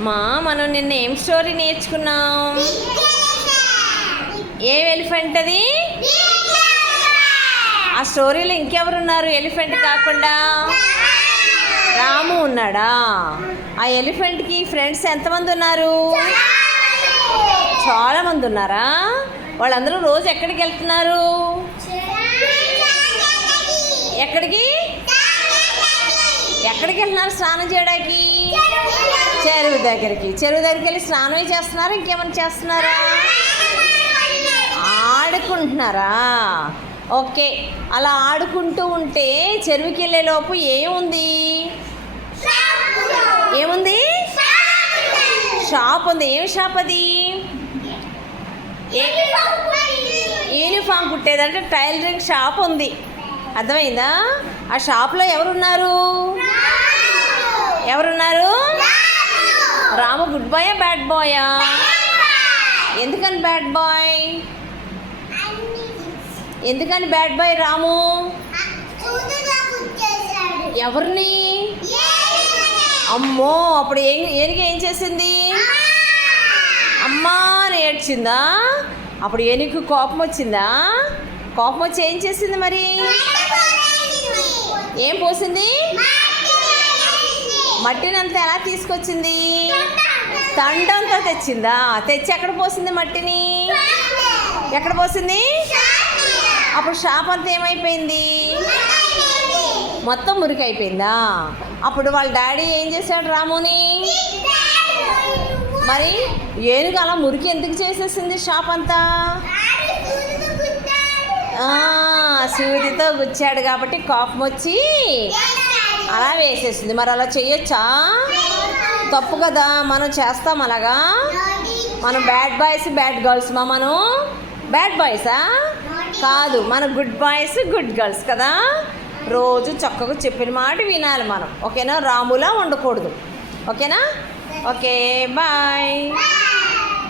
మనం నిన్న ఏం స్టోరీ నేర్చుకున్నాం? ఏం ఎలిఫెంట్ అది? ఆ స్టోరీలో ఇంకెవరున్నారు ఎలిఫెంట్ కాకుండా? రాము ఉన్నాడా? ఆ ఎలిఫెంట్కి ఫ్రెండ్స్ ఎంతమంది ఉన్నారు? చాలామంది ఉన్నారా? వాళ్ళందరూ రోజు ఎక్కడికి వెళ్తున్నారు? ఎక్కడికి వెళ్తున్నారు స్నానం చేయడానికి? చెరువు దగ్గరికి వెళ్ళి స్నానం చేస్తున్నారా? ఇంకేమైనా చేస్తున్నారా? ఆడుకుంటున్నారా? ఓకే. అలా ఆడుకుంటూ ఉంటే చెరువుకి వెళ్ళే లోపు ఏముంది? షాప్ ఉంది. ఏమి షాప్ అది? యూనిఫామ్ కుట్టేదంటే టైలరింగ్ షాప్ ఉంది. అర్థమైందా? ఆ షాప్లో ఎవరున్నారు? రాము గుడ్ బాయా బ్యాడ్ బాయా? ఎందుకని బ్యాడ్ బాయ్? రాము ఎవరిని? అమ్మో, అప్పుడు ఏం చేసింది? అమ్మా అని ఏడ్చిందా? అప్పుడు ఏనుగు కోపం వచ్చిందా? కోపం వచ్చి ఏం చేసింది మరి? ఏం పోసింది? మట్టినంతా ఎలా తీసుకొచ్చింది? తండంతా తెచ్చిందా? తెచ్చి ఎక్కడ పోసింది మట్టిని? ఎక్కడ పోసింది? అప్పుడు షాప్ అంతా ఏమైపోయింది? మొత్తం మురికి అయిపోయిందా? అప్పుడు వాళ్ళ డాడీ ఏం చేశాడు రాముని? మరి ఏనుగు అలా మురికి ఎందుకు చేసేసింది షాప్ అంతా? సూదితో గుచ్చాడు కాబట్టి కోపం వచ్చి అలా వేసేసింది. మరి అలా చెయ్యొచ్చా? తప్పు కదా. మనం చేస్తాం అలాగా? మనం బ్యాడ్ బాయ్స్ బ్యాడ్ గర్ల్స్? మనం బ్యాడ్ బాయ్సా? కాదు, మన గుడ్ బాయ్స్ గుడ్ గర్ల్స్ కదా. రోజు చక్కగా చెప్పిన మాట వినాలి మనం. ఓకేనా? రాములా ఉండకూడదు. ఓకేనా? Okay, bye.